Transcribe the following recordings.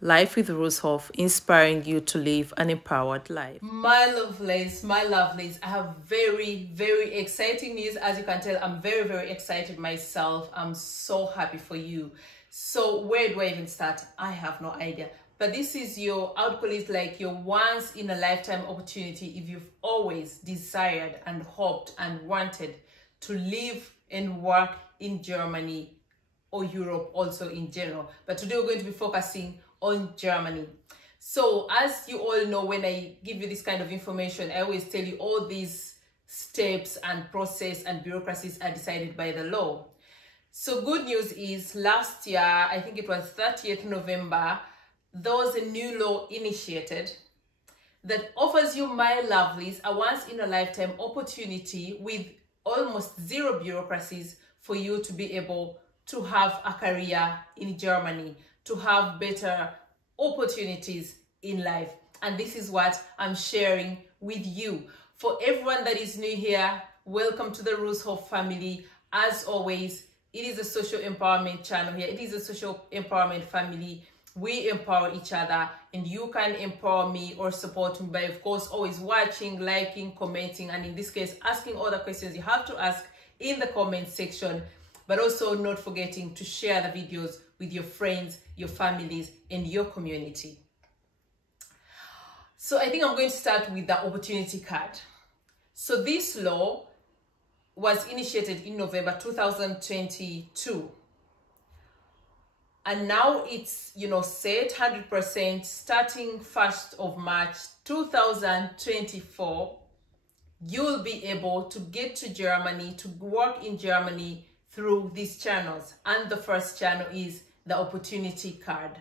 Life with 𝐋𝐈𝐍𝐊𝐃, inspiring you to live an empowered life. My lovelies, I have very, very exciting news. As you can tell, I'm very, very excited myself. I'm so happy for you. So where do I even start? I have no idea. But this is your, I would call it like your once in a lifetime opportunity if you've always desired and hoped and wanted to live and work in Germany or Europe also in general. But today we're going to be focusing on Germany. So as you all know, when I give you this kind of information, I always tell you all these steps and process and bureaucracies are decided by the law. So good news is last year, I think it was 30th November, there was a new law initiated that offers you, my lovelies, a once in a lifetime opportunity with almost zero bureaucracies for you to be able to have a career in Germany, to have better opportunities in life. And this is what I'm sharing with you. For everyone that is new here, welcome to the 𝐋𝐈𝐍𝐊 family. As always, it is a social empowerment channel here. It is a social empowerment family. We empower each other, and you can empower me or support me by, of course, always watching, liking, commenting, and in this case, asking all the questions you have to ask in the comment section, but also not forgetting to share the videos with your friends, your families, and your community. So I think I'm going to start with the opportunity card. So this law was initiated in November 2022. And now it's, set 100% starting 1st of March 2024. You'll be able to get to Germany, to work in Germany through these channels. And the first channel is the opportunity card.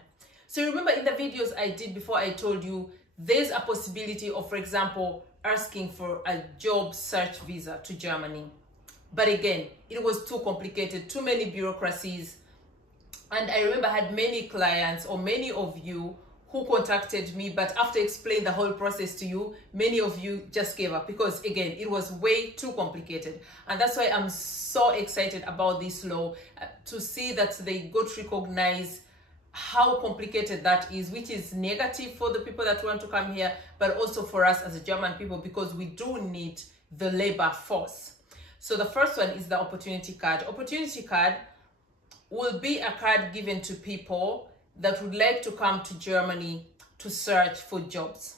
So remember in the videos I did before, I told you there's a possibility of, for example, asking for a job search visa to Germany. But again, it was too complicated, too many bureaucracies. And I remember I had many clients or many of you who contacted me, but after explaining the whole process to you, many of you just gave up because again, it was way too complicated. And that's why I'm so excited about this law, to see that they got to recognize how complicated that is, which is negative for the people that want to come here, but also for us as a German people, because we do need the labor force. So the first one is the opportunity card. Opportunity card will be a card given to people that would like to come to Germany to search for jobs.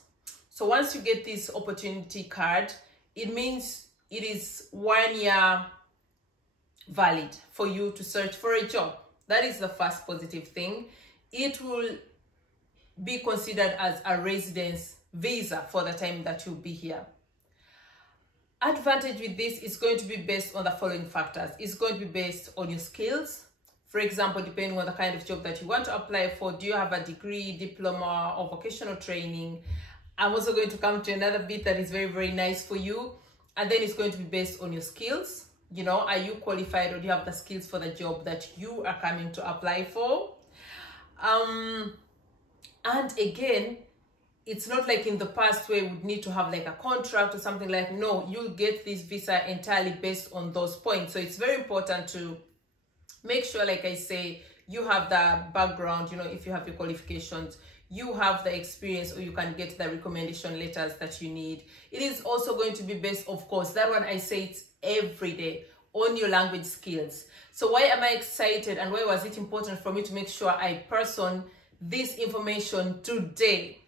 So once you get this opportunity card, it means it is 1 year valid for you to search for a job. That is the first positive thing. It will be considered as a residence visa for the time that you'll be here. Advantage with this is going to be based on the following factors. It's going to be based on your skills. For example, depending on the kind of job that you want to apply for, do you have a degree, diploma, or vocational training? I'm also going to come to another bit that is very, very nice for you. And then it's going to be based on your skills. Are you qualified, or do you have the skills for the job that you are coming to apply for? And again, it's not like in the past where you would need to have like a contract or something like, no, you'll get this visa entirely based on those points. So it's very important to make sure, like I say, you have the background, if you have your qualifications, you have the experience, or you can get the recommendation letters that you need. It is also going to be based, of course, that one I say it's every day, on your language skills. So why am I excited, and why was it important for me to make sure I person this information today?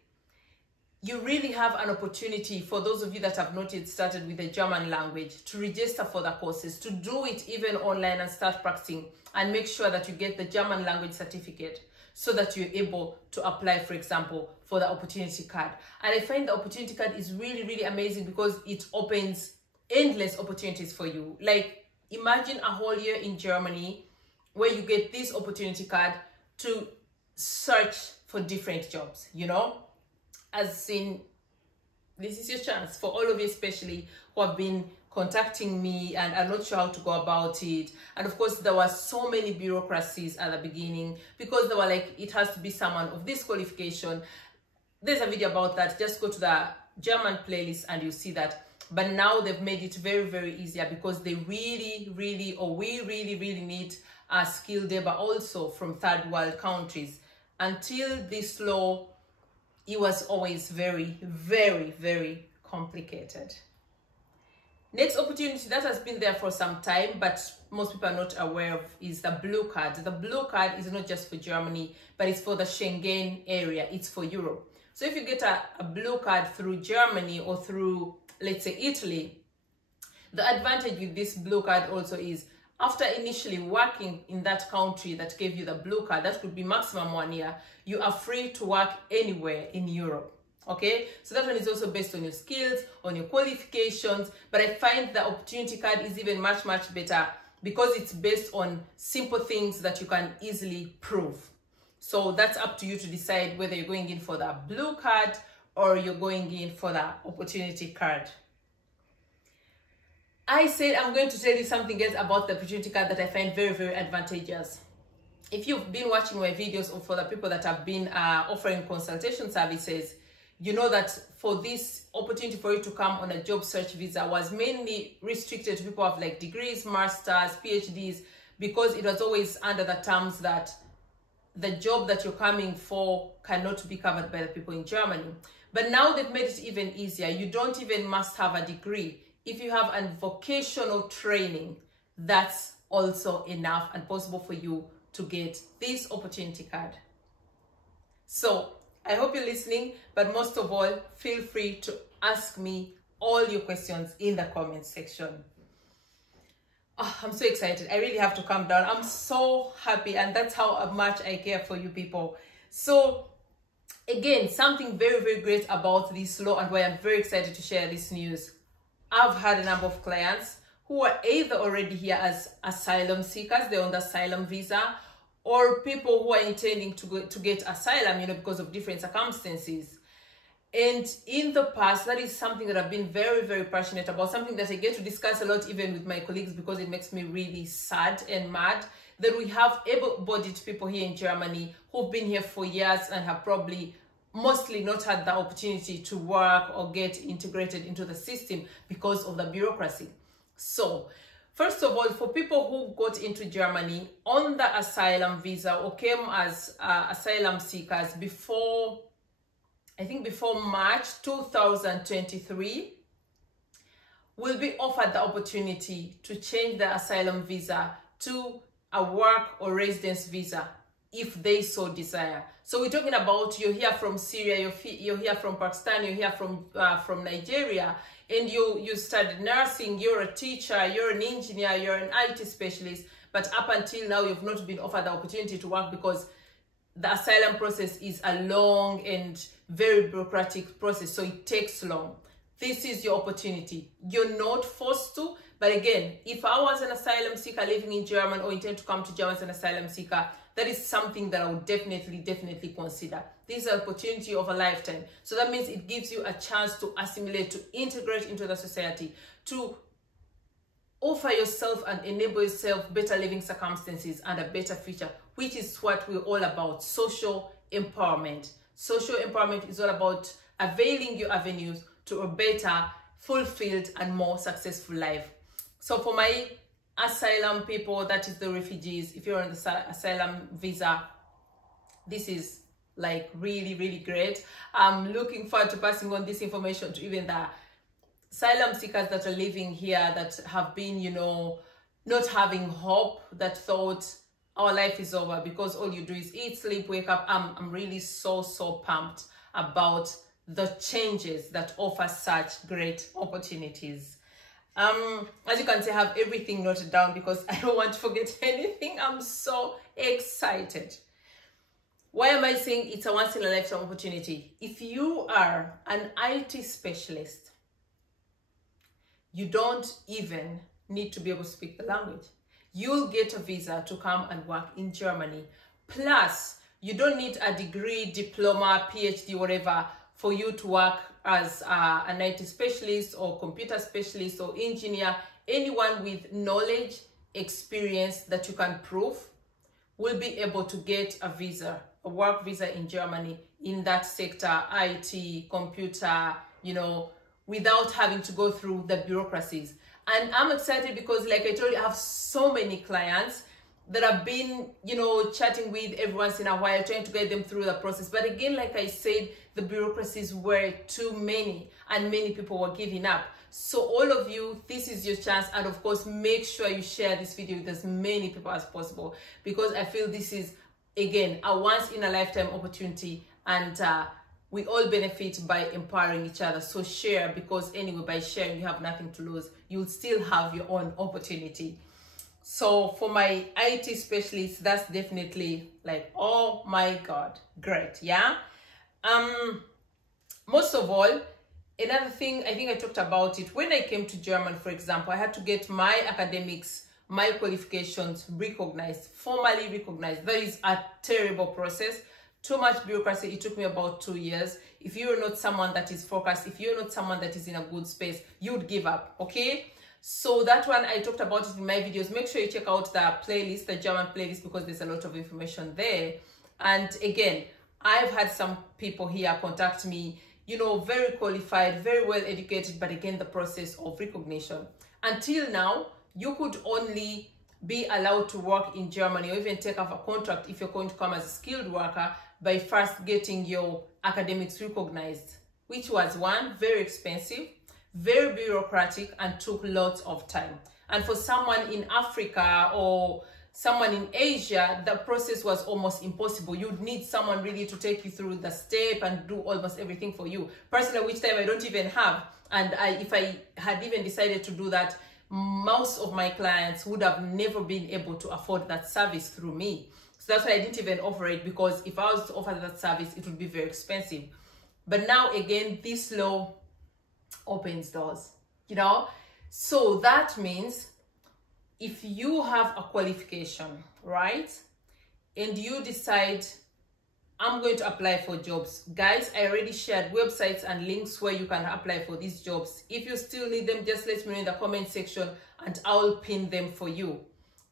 You really have an opportunity, for those of you that have not yet started with the German language, to register for the courses, to do it even online and start practicing, and make sure that you get the German language certificate so that you're able to apply, for example, for the opportunity card. And I find the opportunity card is really, really amazing because it opens endless opportunities for you. Like, imagine a whole year in Germany where you get this opportunity card to search for different jobs, as in, this is your chance for all of you, especially who have been contacting me and are not sure how to go about it. And of course, there were so many bureaucracies at the beginning because they were like, it has to be someone of this qualification. There's a video about that. Just go to the German playlist and you see that. But now they've made it very, very easier because they we really need skilled labor also from third world countries. until this law, it was always very, very, very complicated. Next opportunity that has been there for some time, but most people are not aware of, is the blue card. The blue card is not just for Germany, but it's for the Schengen area. It's for Europe. So if you get a blue card through Germany or through, let's say, Italy, the advantage with this blue card also is after initially working in that country that gave you the blue card, that could be maximum 1 year, you are free to work anywhere in Europe. Okay, so that one is also based on your skills, on your qualifications, but I find the opportunity card is even much better because it's based on simple things that you can easily prove. So that's up to you to decide whether you're going in for the blue card or you're going in for the opportunity card. I said I'm going to tell you something else about the opportunity card that I find very, very advantageous. If you've been watching my videos, or for the people that have been offering consultation services, you know that for this opportunity for you to come on a job search visa was mainly restricted to people who have like degrees, masters, PhDs, because it was always under the terms that the job that you're coming for cannot be covered by the people in Germany. But now they've made it even easier. You don't even must have a degree. If you have a vocational training, that's also enough and possible for you to get this opportunity card. So I hope you're listening, but most of all, feel free to ask me all your questions in the comment section. Oh, I'm so excited. I really have to calm down. I'm so happy, and that's how much I care for you people. So again, something very, very great about this law and why I'm very excited to share this news. I've had a number of clients who are either already here as asylum seekers, they're on the asylum visa, or people who are intending to get asylum, you know, because of different circumstances. And in the past, that is something that I've been very, very passionate about, something that I get to discuss a lot even with my colleagues, because it makes me really sad and mad that we have able-bodied people here in Germany who've been here for years and have probably mostly not had the opportunity to work or get integrated into the system because of the bureaucracy. So first of all, for people who got into Germany on the asylum visa or came as asylum seekers before, I think before March 2023, will be offered the opportunity to change the asylum visa to a work or residence visa if they so desire. So we're talking about you're here from Syria, you're here from Pakistan, you're here from Nigeria, and you studied nursing, you're a teacher, you're an engineer, you're an IT specialist, but up until now you've not been offered the opportunity to work because the asylum process is a long and very bureaucratic process, so it takes long. This is your opportunity. You're not forced to, but again, if I was an asylum seeker living in Germany or intend to come to Germany as an asylum seeker, that is something that I would definitely consider. This is an opportunity of a lifetime. So that means it gives you a chance to assimilate, to integrate into the society, to offer yourself and enable yourself better living circumstances and a better future, which is what we're all about, social empowerment. Social empowerment is all about availing your avenues to a better, fulfilled, and more successful life. So for my asylum people, that is the refugees, if you're on the asylum visa, this is like really great. I'm looking forward to passing on this information to even the asylum seekers that are living here that have been, you know, not having hope, that thought our life is over because all you do is eat, sleep, wake up. I'm really so pumped about the changes that offer such great opportunities. As you can see, I have everything noted down because I don't want to forget anything. I'm so excited. Why am I saying it's a once in a lifetime opportunity? If you are an IT specialist, you don't even need to be able to speak the language. You'll get a visa to come and work in Germany. Plus, you don't need a degree, diploma, PhD, whatever, for you to work as an IT specialist or computer specialist or engineer. Anyone with knowledge, experience that you can prove will be able to get a visa, a work visa in Germany in that sector, IT, computer, you know, without having to go through the bureaucracies. And I'm excited because, like I told you, I have so many clients that I've been, you know, chatting with every once in a while, trying to guide them through the process. But again, like I said, the bureaucracies were too many and many people were giving up. So all of you, this is your chance. And of course, make sure you share this video with as many people as possible, because I feel this is, again, a once in a lifetime opportunity, and we all benefit by empowering each other. So share, because anyway, by sharing, you have nothing to lose. You'll still have your own opportunity. So for my IT specialists, that's definitely like, oh my God, great. Yeah. Most of all, another thing, I think I talked about it when I came to Germany, for example, I had to get my academics, my qualifications recognized, formally recognized. That is a terrible process. Too much bureaucracy. It took me about 2 years. If you're not someone that is focused, if you're not someone that is in a good space, you would give up. Okay. So that one, I talked about it in my videos. Make sure you check out the playlist, the German playlist, because there's a lot of information there. And again, I've had some people here contact me, you know, very qualified, very well educated, but again, the process of recognition. Until now, you could only be allowed to work in Germany or even take up a contract if you're going to come as a skilled worker by first getting your academics recognized, which was one, very expensive, very bureaucratic, and took lots of time. And for someone in Africa or someone in Asia, the process was almost impossible. You'd need someone really to take you through the step and do almost everything for you. Personally, which time I don't even have. And if I had even decided to do that, most of my clients would have never been able to afford that service through me. So that's why I didn't even offer it, because if I was to offer that service, it would be very expensive. But now again, this law opens doors, you know. So that means if you have a qualification, right, and you decide, I'm going to apply for jobs. Guys, I already shared websites and links where you can apply for these jobs. If you still need them, just let me know in the comment section and I'll pin them for you.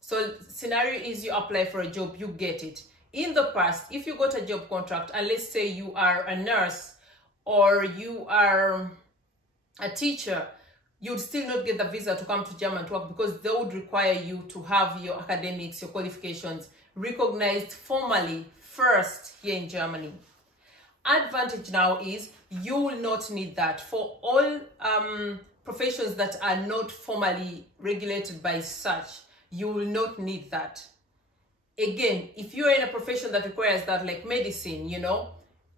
So scenario is you apply for a job, you get it. In the past, if you got a job contract, and let's say you are a nurse or you are a teacher, you'd still not get the visa to come to Germany to work, because they would require you to have your academics, your qualifications recognized formally first here in Germany. Advantage now is you will not need that for all professions that are not formally regulated by such. You will not need that. Again, if you're in a profession that requires that, like medicine, you know,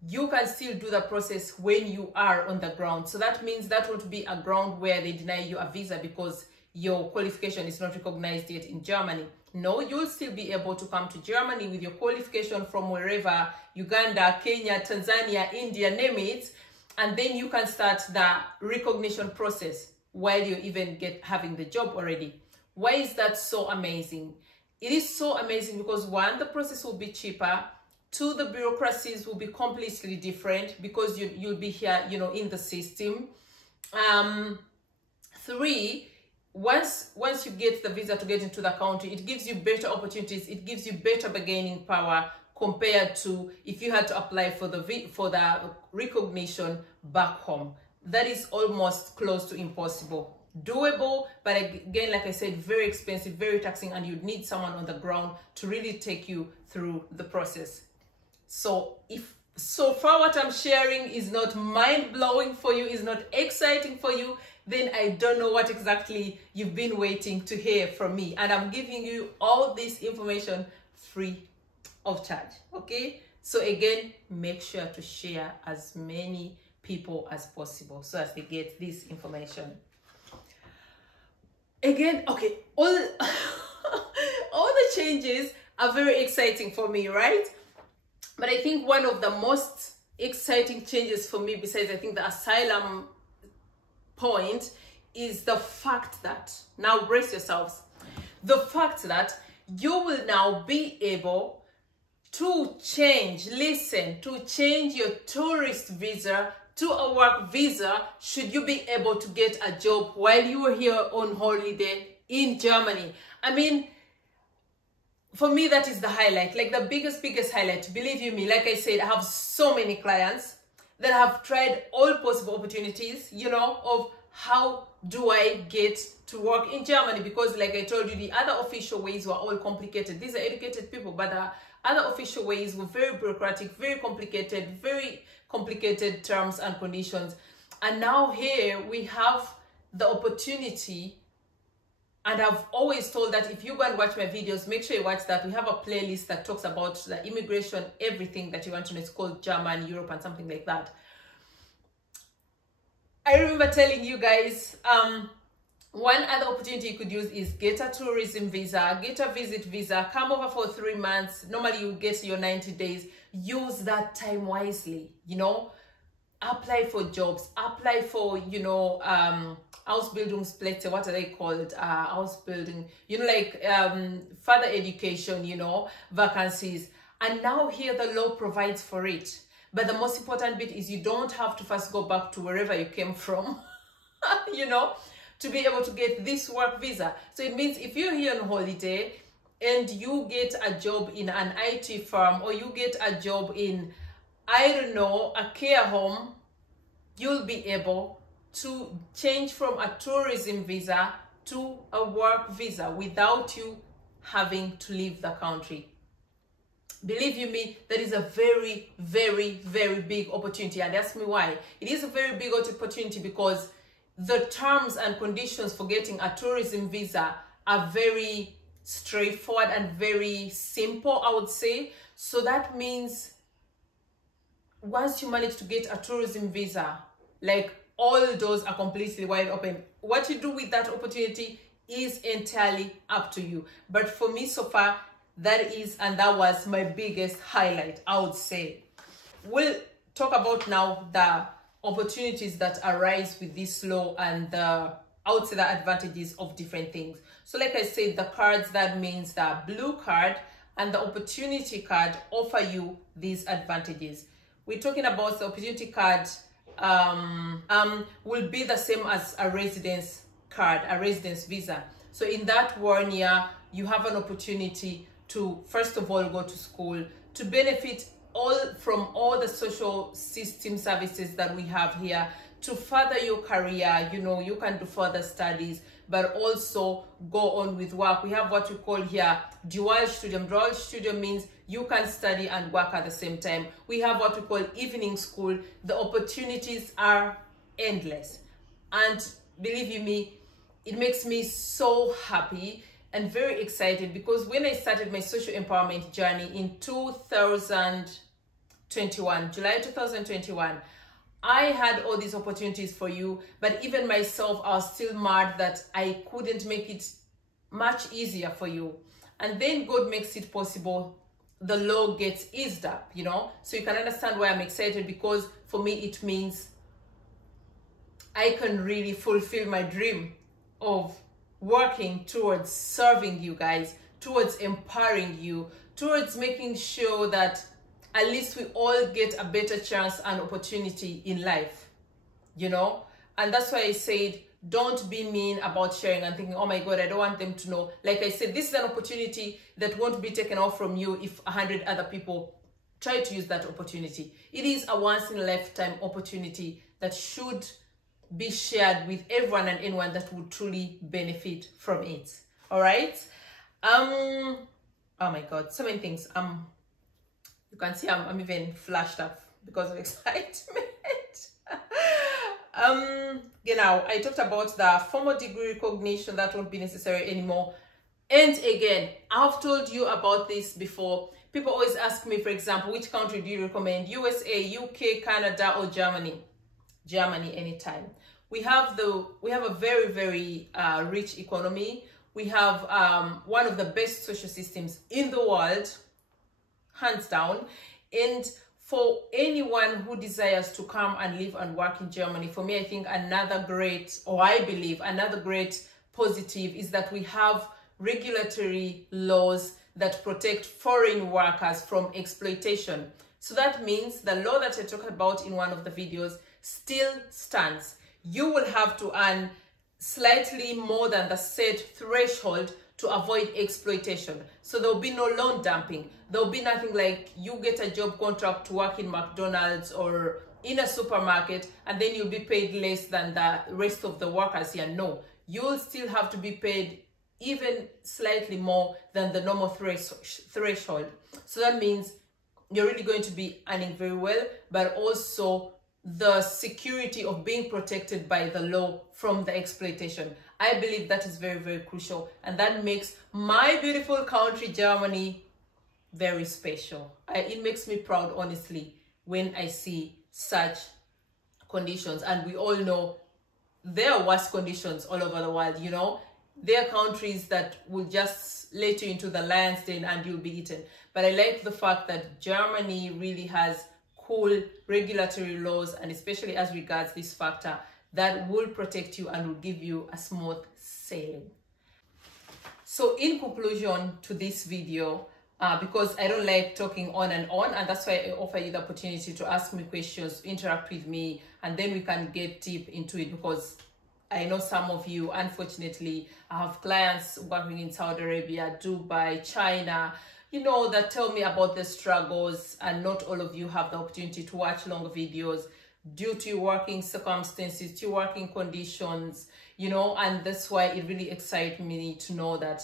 you can still do the process when you are on the ground. So that means that won't be a ground where they deny you a visa because your qualification is not recognized yet in Germany. No, you'll still be able to come to Germany with your qualification from wherever, Uganda, Kenya, Tanzania, India, name it, and then you can start the recognition process while you're even having the job already. Why is that so amazing? It is so amazing because one, the process will be cheaper. Two, the bureaucracies will be completely different because you'll be here, you know, in the system. Three, once you get the visa to get into the country, it gives you better opportunities. It gives you better bargaining power compared to if you had to apply for the recognition back home. That is almost close to impossible. Doable, but again, like I said, very expensive, very taxing, and you'd need someone on the ground to really take you through the process. So if so far what I'm sharing is not mind-blowing for you, is not exciting for you, then I don't know what exactly you've been waiting to hear from me. And I'm giving you all this information free of charge, okay? So again, make sure to share as many people as possible so as they get this information. Again, okay, all the changes are very exciting for me, right? But I think one of the most exciting changes for me, besides I think the asylum point, is the fact that, now brace yourselves, the fact that you will now be able to change, to change your tourist visa to a work visa should you be able to get a job while you are here on holiday in Germany. I mean, for me, that is the highlight, like the biggest highlight. Believe you me, like I said, I have so many clients that have tried all possible opportunities, you know, of how do I get to work in Germany? Because like I told you, the other official ways were all complicated. These are educated people, but the other official ways were very bureaucratic, very complicated terms and conditions. And now here we have the opportunity, and I've always told that if you go and watch my videos, make sure you watch that. We have a playlist that talks about the immigration, everything that you want to know. It's called German, Europe, and something like that. I remember telling you guys, one other opportunity you could use is get a tourism visa, get a visit visa, come over for 3 months. Normally you get your 90 days. Use that time wisely, you know. Apply for jobs, apply for, you know, Ausbildungsplätze, what are they called? Ausbildung, you know, like further education, you know, vacancies. And now here the law provides for it. But the most important bit is you don't have to first go back to wherever you came from, you know, to be able to get this work visa. So it means if you're here on holiday and you get a job in an IT firm, or you get a job in, I don't know, a care home, you'll be able to change from a tourism visa to a work visa without you having to leave the country. Believe you me, that is a very, very, very big opportunity. And ask me why. It is a very big opportunity because the terms and conditions for getting a tourism visa are very straightforward and very simple, I would say. So that means once you manage to get a tourism visa, like, all doors are completely wide open. What you do with that opportunity is entirely up to you. But for me so far, that is, and that was my biggest highlight, I would say. We'll talk about now the opportunities that arise with this law and the, I would say, the advantages of different things. So like I said, the cards, that means the blue card and the opportunity card offer you these advantages. We're talking about the opportunity card will be the same as a residence card, a residence visa. So in that 1 year, you have an opportunity to, first of all, go to school, to benefit from all the social system services that we have here, to further your career. You know, you can do further studies, but also go on with work. We have what we call here dual studium. Dual studium means you can study and work at the same time. We have what we call evening school. The opportunities are endless. And believe you me, it makes me so happy and very excited, because when I started my social empowerment journey in 2021, July 2021, I had all these opportunities for you, but even myself, I was still mad that I couldn't make it much easier for you. And then God makes it possible. The law gets eased up, you know, so you can understand why I'm excited, because for me, it means I can really fulfill my dream of working towards serving you guys, towards empowering you, towards making sure that at least we all get a better chance and opportunity in life, you know. And that's why I said, don't be mean about sharing and thinking, oh my God, I don't want them to know. Like I said, this is an opportunity that won't be taken off from you if 100 other people try to use that opportunity. It is a once in a lifetime opportunity that should be shared with everyone and anyone that would truly benefit from it. All right. Oh my God, so many things. You can see I'm even flashed up because of excitement. You know, I talked about the formal degree recognition that won't be necessary anymore. And again, I've told you about this before. People always ask me, for example, which country do you recommend? USA, UK, Canada, or Germany? Germany anytime. We have a very, very rich economy. We have one of the best social systems in the world, hands down. And for anyone who desires to come and live and work in Germany, for me, I think another great, or I believe another great positive is that we have regulatory laws that protect foreign workers from exploitation. So that means the law that I talked about in one of the videos still stands. You will have to earn slightly more than the set threshold to avoid exploitation. So there will be no loan dumping. There will be nothing like you get a job contract to work in McDonald's or in a supermarket and then you'll be paid less than the rest of the workers here. No, you'll still have to be paid even slightly more than the normal threshold. So that means you're really going to be earning very well, but also the security of being protected by the law from the exploitation. I believe that is very, very crucial, and that makes my beautiful country, Germany, very special. It makes me proud, honestly, when I see such conditions. And we all know there are worse conditions all over the world, you know. There are countries that will just let you into the lion's den and you'll be eaten. But I like the fact that Germany really has cool regulatory laws, and especially as regards this factor, that will protect you and will give you a smooth sailing. So in conclusion to this video, because I don't like talking on, and that's why I offer you the opportunity to ask me questions, interact with me, and then we can get deep into it, because I know some of you, unfortunately, I have clients working in Saudi Arabia, Dubai, China, you know, that tell me about the struggles, and not all of you have the opportunity to watch longer videos due to your working circumstances, to your working conditions, you know, and that's why it really excites me to know that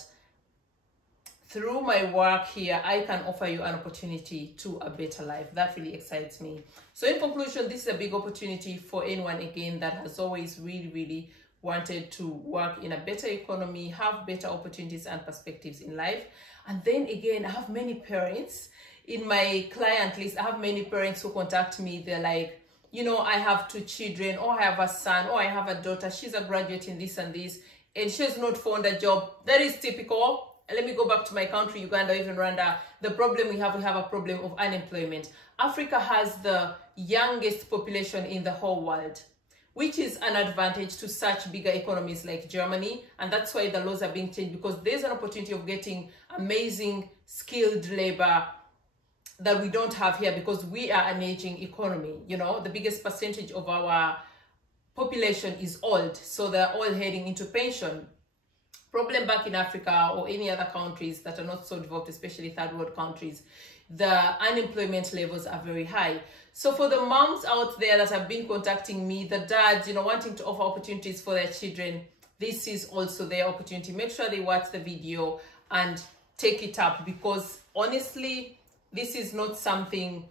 through my work here, I can offer you an opportunity to a better life. That really excites me. So in conclusion, this is a big opportunity for anyone, again, that has always really, really wanted to work in a better economy, have better opportunities and perspectives in life. And then again, I have many parents in my client list. I have many parents who contact me. They're like, you know, I have 2 children, or I have a son, or I have a daughter. She's a graduate in this and this, and she has not found a job. That is typical. Let me go back to my country, Uganda, even Rwanda. The problem we have a problem of unemployment. Africa has the youngest population in the whole world, which is an advantage to such bigger economies like Germany. And that's why the laws are being changed, because there's an opportunity of getting amazing skilled labor that we don't have here, because we are an aging economy. You know, the biggest percentage of our population is old, so they're all heading into pension. Problem back in Africa or any other countries that are not so developed, especially third world countries, the unemployment levels are very high. So for the moms out there that have been contacting me, the dads, you know, wanting to offer opportunities for their children, this is also their opportunity. Make sure they watch the video and take it up, because honestly, this is not something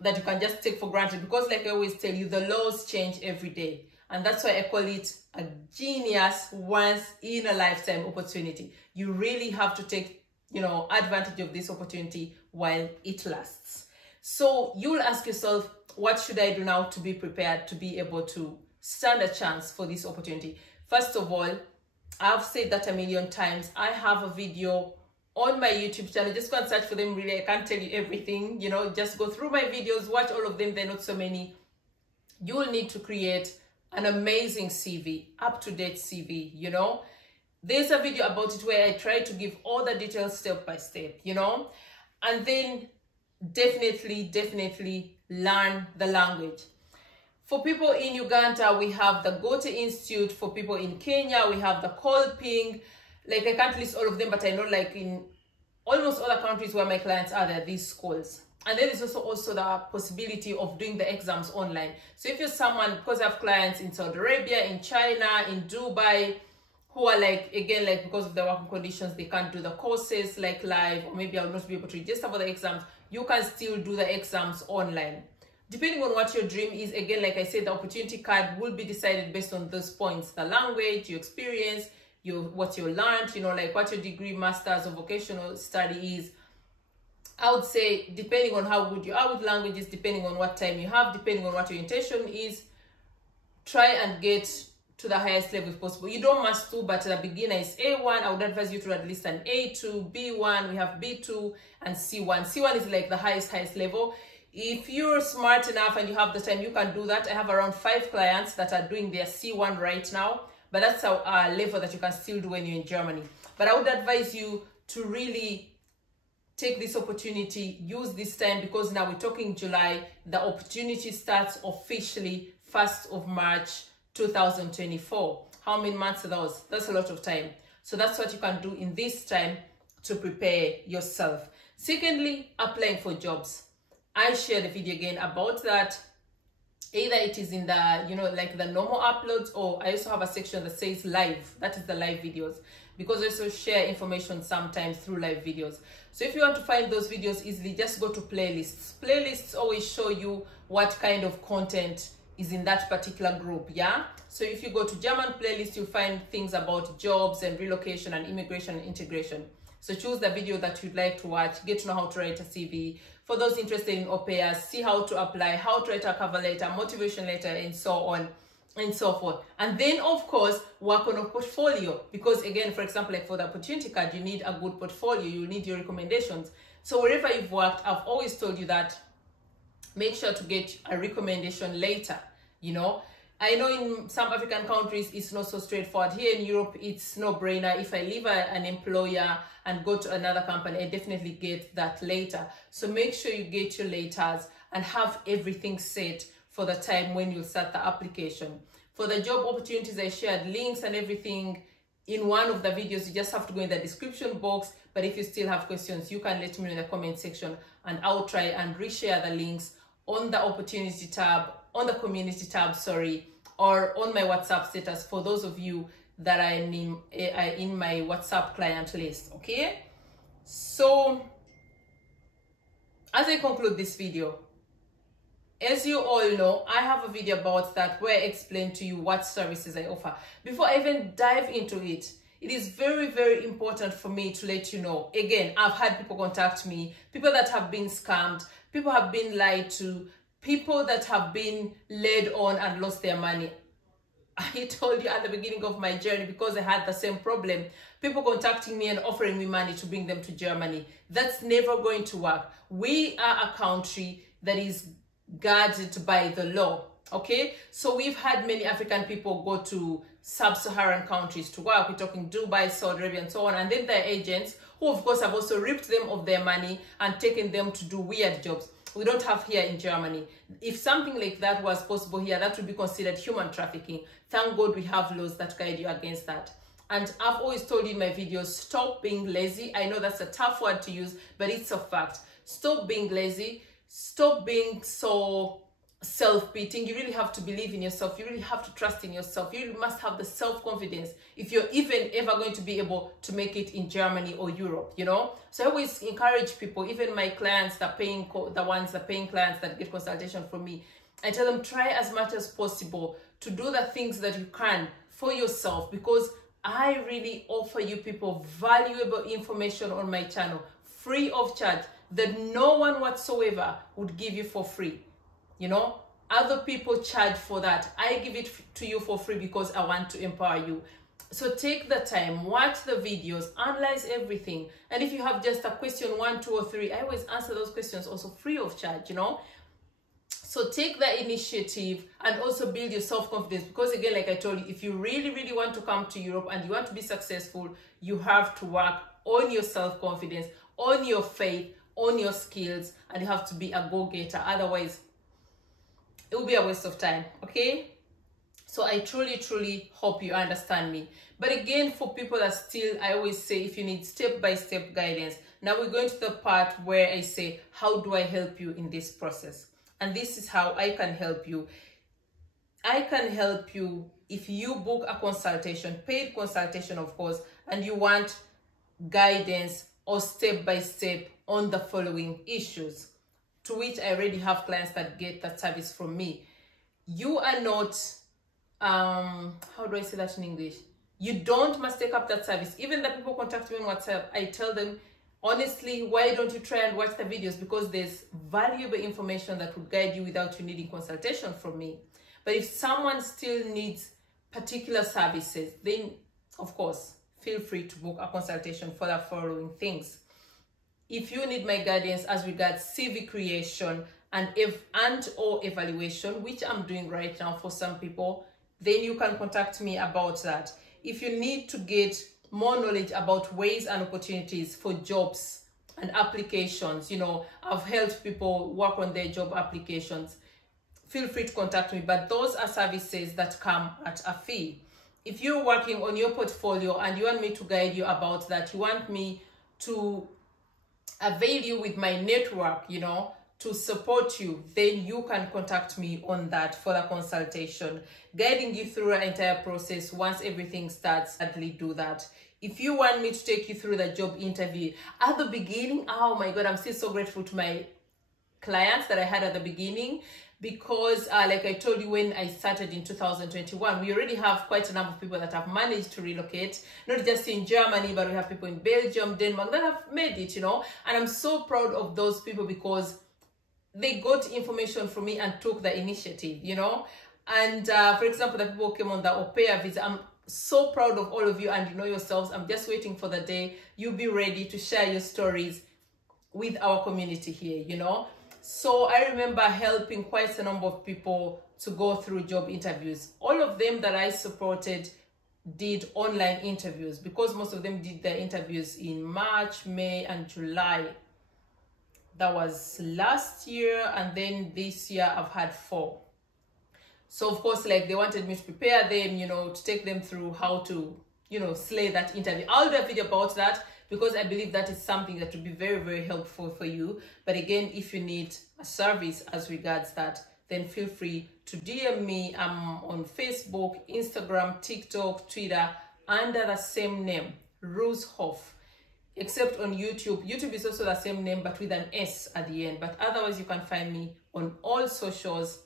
that you can just take for granted, because like I always tell you, the laws change every day. And that's why I call it a genius once in a lifetime opportunity. You really have to take, you know, advantage of this opportunity while it lasts. So you'll ask yourself, what should I do now to be prepared to be able to stand a chance for this opportunity? First of all, I've said that a million times. I have a video on my YouTube channel. Just go and search for them. Really, I can't tell you everything. You know, just go through my videos, watch all of them. They're not so many. You will need to create an amazing CV, up-to-date CV, you know. There's a video about it where I try to give all the details step by step, you know. And then definitely learn the language. For people in Uganda, we have the 𝐶𝐶𝐃𝐄𝐍𝐓 Institute. For people in Kenya, we have the Kolping. Like, I can't list all of them, but I know like in almost all the countries where my clients are, there are these schools. And then there's also the possibility of doing the exams online. So if you're someone, because I have clients in Saudi Arabia, in China, in Dubai, who are like, again, like because of the working conditions, they can't do the courses like live, or maybe I'll not be able to register for the exams, you can still do the exams online. Depending on what your dream is, again, like I said, the opportunity card will be decided based on those points: the language, your experience, what you learned, you know, like what your degree, master's, or vocational study is. I would say, depending on how good you are with languages, depending on what time you have, depending on what your intention is, try and get to the highest level if possible. You don't must to, but the beginner is A1. I would advise you to at least an A2, B1, we have B2, and C1. C1 is like the highest level. If you're smart enough and you have the time, you can do that. I have around 5 clients that are doing their C1 right now, but that's a level that you can still do when you're in Germany. But I would advise you to really take this opportunity, use this time, because now we're talking July. The opportunity starts officially 1st of March 2024. How many months are those? That's a lot of time. So that's what you can do in this time to prepare yourself. Secondly, applying for jobs. I shared a video again about that Either it is in the, you know, like the normal uploads, or I also have a section that says live. That is the live videos, because I also share information sometimes through live videos. So if you want to find those videos easily, just go to playlists. Playlists always show you what kind of content is in that particular group, yeah? So if you go to German playlist, you'll find things about jobs and relocation and immigration and integration. So choose the video that you'd like to watch, get to know how to write a CV. For those interested in Aupair, see how to apply, how to write a cover letter, motivation letter, and so on and so forth. And then, of course, work on a portfolio, because again, for example, like for the opportunity card, you need a good portfolio, you need your recommendations. So wherever you've worked, I've always told you that make sure to get a recommendation later, you know. I know in some African countries, it's not so straightforward. Here in Europe, it's no brainer. If I leave an employer and go to another company, I definitely get that later. So make sure you get your laters and have everything set for the time when you start the application. For the job opportunities, I shared links and everything in one of the videos. You just have to go in the description box. But if you still have questions, you can let me know in the comment section, and I'll try and reshare the links on the opportunity tab, on the community tab, sorry, or on my WhatsApp status for those of you that are in my WhatsApp client list, okay? So, as I conclude this video, as you all know, I have a video about that where I explain to you what services I offer. Before I even dive into it, it is very, very important for me to let you know. Again, I've had people contact me, people that have been scammed, people have been lied to, people that have been led on and lost their money. I told you at the beginning of my journey, because I had the same problem, people contacting me and offering me money to bring them to Germany. That's never going to work. We are a country that is guarded by the law, okay? So we've had many African people go to sub-Saharan countries to work. We're talking Dubai, Saudi Arabia, and so on. And then there are agents who, of course, have also ripped them of their money and taken them to do weird jobs we don't have here in Germany. If something like that was possible here, that would be considered human trafficking. Thank God we have laws that guide you against that. And I've always told you in my videos, stop being lazy. I know that's a tough word to use, but it's a fact. Stop being lazy. Stop being so self-pitying. You really have to believe in yourself. You really have to trust in yourself. You really must have the self-confidence if you're even ever going to be able to make it in Germany or Europe, you know. So I always encourage people, even my clients that paying clients that get consultation from me, I tell them, try as much as possible to do the things that you can for yourself, because I really offer you people valuable information on my channel free of charge that no one whatsoever would give you for free. You know, other people charge for that. I give it to you for free because I want to empower you. So take the time, watch the videos, analyze everything. And if you have just a question 1, 2, or 3, I always answer those questions also free of charge, you know. So take the initiative and also build your self-confidence, because again, like I told you, if you really, really want to come to Europe and you want to be successful, you have to work on your self-confidence, on your faith, on your skills, and you have to be a go-getter. Otherwise, it will be a waste of time, okay? So I truly, truly hope you understand me. But again, for people that still, I always say, if you need step-by-step guidance, now we're going to the part where I say, how do I help you in this process? And this is how I can help you. I can help you if you book a consultation, paid consultation, of course, and you want guidance or step-by-step on the following issues, to which I already have clients that get that service from me. You are not, how do I say that in English? You don't must take up that service. Even the people contact me on WhatsApp, I tell them, honestly, why don't you try and watch the videos? Because there's valuable information that will guide you without you needing consultation from me. But if someone still needs particular services, then of course, feel free to book a consultation for the following things. If you need my guidance as regards CV creation and or evaluation, which I'm doing right now for some people, then you can contact me about that. If you need to get more knowledge about ways and opportunities for jobs and applications, you know, I've helped people work on their job applications, feel free to contact me. But those are services that come at a fee. If you're working on your portfolio and you want me to guide you about that, you want me to avail you with my network, you know, to support you, then you can contact me on that for the consultation, guiding you through the entire process. Once everything starts, gladly do that. If you want me to take you through the job interview at the beginning, oh my God, I'm still so grateful to my clients that I had at the beginning, because like I told you, when I started in 2021, we already have quite a number of people that have managed to relocate, not just in Germany, but we have people in Belgium, Denmark that have made it, you know, and I'm so proud of those people because they got information from me and took the initiative, you know. And for example, the people who came on the Aupair visa, I'm so proud of all of you, and you know yourselves, I'm just waiting for the day you'll be ready to share your stories with our community here, you know. So I remember helping quite a number of people to go through job interviews. All of them that I supported did online interviews, because most of them did their interviews in March, May, and July. That was last year, and then this year I've had 4. So of course, like, they wanted me to prepare them, you know, to take them through how to, you know, slay that interview. I'll do a video about that, because I believe that is something that will be very, very helpful for you. But again, if you need a service as regards that, then feel free to DM me. I'm on Facebook, Instagram, TikTok, Twitter, under the same name, 𝐋𝐈𝐍𝐊𝐃. Except on YouTube. YouTube is also the same name, but with an S at the end. But otherwise, you can find me on all socials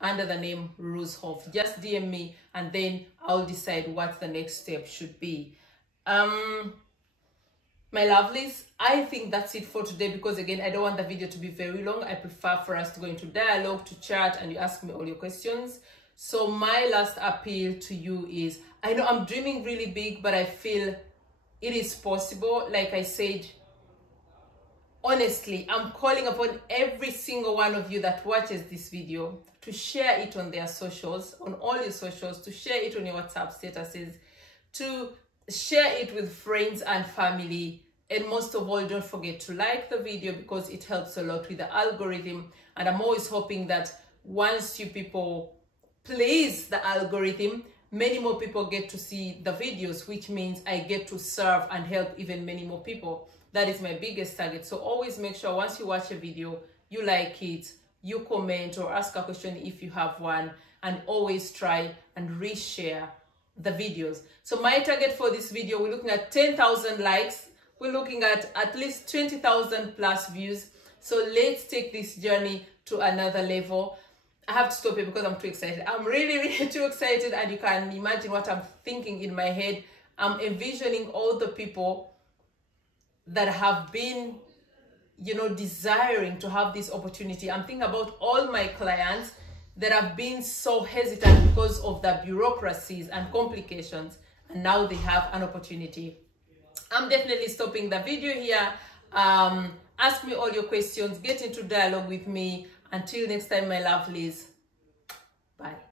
under the name 𝐋𝐈𝐍𝐊𝐃. Just DM me, and then I'll decide what the next step should be. My lovelies, I think that's it for today, because again, I don't want the video to be very long. I prefer for us to go into dialogue, to chat, and you ask me all your questions. So my last appeal to you is, I know I'm dreaming really big, but I feel it is possible. Like I said, honestly, I'm calling upon every single one of you that watches this video to share it on their socials, on all your socials, to share it on your WhatsApp statuses, to share it with friends and family. And most of all, don't forget to like the video, because it helps a lot with the algorithm. And I'm always hoping that once you people please the algorithm, many more people get to see the videos, which means I get to serve and help even many more people. That is my biggest target. So always make sure once you watch a video, you like it, you comment or ask a question if you have one, and always try and reshare the videos. So my target for this video, we're looking at 10,000 likes. We're looking at least 20,000 plus views. So let's take this journey to another level. I have to stop here because I'm too excited. I'm really, really too excited, and you can imagine what I'm thinking in my head. I'm envisioning all the people that have been, you know, desiring to have this opportunity. I'm thinking about all my clients that have been so hesitant because of the bureaucracies and complications, and now they have an opportunity. I'm definitely stopping the video here. Ask me all your questions, get into dialogue with me. Until next time, my lovelies,